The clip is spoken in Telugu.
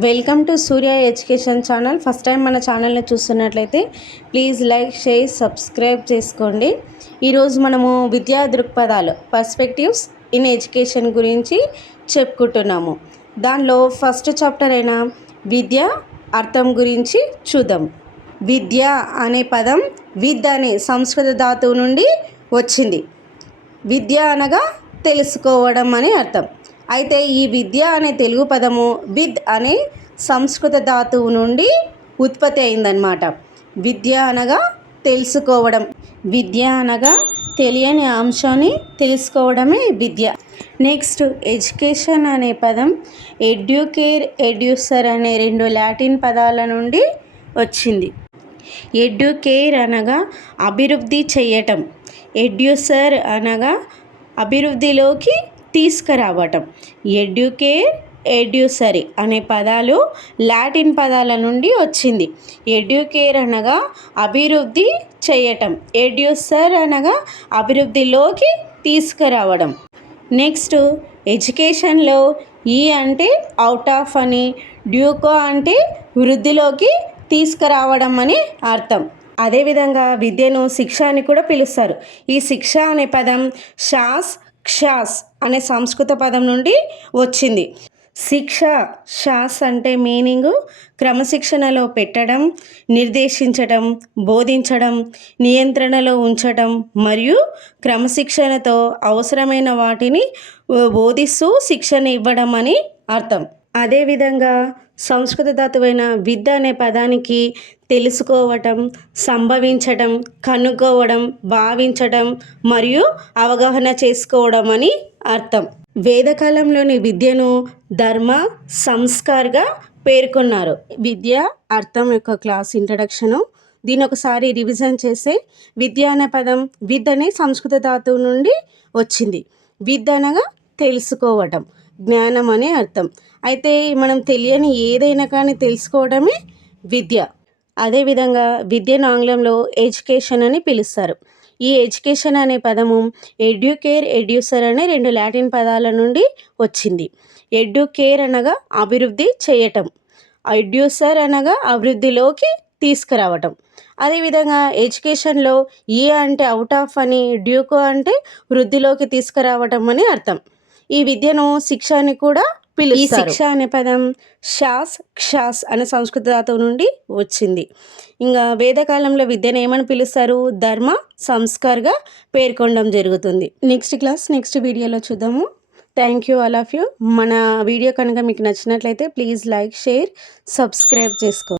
Welcome to Surya education channel first time మన ఛానల్ని చూస్తున్నట్లయితే ప్లీజ్ లైక్ షేర్ సబ్స్క్రైబ్ చేసుకోండి. ఈరోజు మనము విద్యా దృక్పథాలు పర్స్పెక్టివ్స్ ఇన్ ఎడ్యుకేషన్ గురించి చెప్పుకుంటున్నాము. దానిలో ఫస్ట్ చాప్టర్ అయిన విద్య అర్థం గురించి చూద్దాం. విద్య అనే పదం విద్ అనే సంస్కృత ధాతువు నుండి వచ్చింది. విద్య అనగా తెలుసుకోవడం అని అర్థం. అయితే ఈ విద్య అనే తెలుగు పదము విద్ అనే సంస్కృత ధాతువు నుండి ఉత్పత్తి అయిందనమాట విద్య అనగా తెలుసుకోవడం. విద్య అనగా తెలియని అంశాన్ని తెలుసుకోవడమే విద్య. నెక్స్ట్ ఎడ్యుకేషన్ అనే పదం ఎడ్యుకేర్ ఎడ్యూసర్ అనే రెండు లాటిన్ పదాల నుండి వచ్చింది. ఎడ్యుకేర్ అనగా అభివృద్ధి చేయటం ఎడ్యూసర్ అనగా అభివృద్ధిలోకి తీసుకురావటం. ఎడ్యుకేట్ ఎడ్యూసరీ అనే పదాలు లాటిన్ పదాల నుండి వచ్చింది. ఎడ్యుకేర్ అనగా అభివృద్ధి చేయటం. ఎడ్యూసర్ అనగా అభివృద్ధిలోకి తీసుకురావడం. నెక్స్ట్ ఎడ్యుకేషన్లో ఈ అంటే అవుట్ ఆఫ్ అని డ్యూకో అంటే వృద్ధిలోకి తీసుకురావడం అని అర్థం. అదేవిధంగా విద్యను శిక్ష అని కూడా పిలుస్తారు. ఈ శిక్ష అనే పదం షాస్ క్షాస్ అనే సంస్కృత పదం నుండి వచ్చింది. శిక్ష షాస్ అంటే మీనింగ్ క్రమశిక్షణలో పెట్టడం నిర్దేశించడం బోధించడం నియంత్రణలో ఉంచడం మరియు క్రమశిక్షణతో అవసరమైన వాటిని బోధిస్తూ శిక్షణ ఇవ్వడం అని అర్థం. అదేవిధంగా సంస్కృత ధాతువైన విద్య అనే పదానికి తెలుసుకోవటం సంభవించటం కనుక్కోవడం భావించటం మరియు అవగాహన చేసుకోవడం అని అర్థం. వేదకాలంలోని విద్యను ధర్మ సంస్కార్గా పేర్కొన్నారు. విద్య అర్థం యొక్క క్లాస్ ఇంట్రడక్షను దీని ఒకసారి రివిజన్ చేస్తే విద్య అనే పదం విద్య అనే సంస్కృత ధాతువు నుండి వచ్చింది. విద్య అనగా తెలుసుకోవటం. జ్ఞానం అనే అర్థం. అయితే మనం తెలియని ఏదైనా కానీ తెలుసుకోవడమే విద్య. అదేవిధంగా విద్యను ఆంగ్లంలో ఎడ్యుకేషన్ అని పిలుస్తారు. ఈ ఎడ్యుకేషన్ అనే పదము ఎడ్యుకేర్ ఎడ్యూసర్ అనే రెండు లాటిన్ పదాల నుండి వచ్చింది. ఎడ్యుకేర్ అనగా అభివృద్ధి చేయటం. ఎడ్యూసర్ అనగా అభివృద్ధిలోకి తీసుకురావటం. అదేవిధంగా ఎడ్యుకేషన్లో ఏ అంటే అవుట్ ఆఫ్ అని డ్యూకో అంటే వృద్ధిలోకి తీసుకురావటం అని అర్థం. ఈ విద్యను శిక్ష అని కూడా పిలు ఈ శిక్ష అనే పదం షాస్ క్షాస్ అనే సంస్కృత ధాతువు నుండి వచ్చింది. ఇంకా వేదకాలంలో విద్యను ఏమని పిలుస్తారు? ధర్మ సంస్కార్గా పేర్కొనడం జరుగుతుంది. నెక్స్ట్ క్లాస్ నెక్స్ట్ వీడియోలో చూద్దాము. Thank you all of you మన వీడియో కనుక మీకు నచ్చినట్లయితే ప్లీజ్ లైక్ షేర్ సబ్స్క్రైబ్ చేసుకో.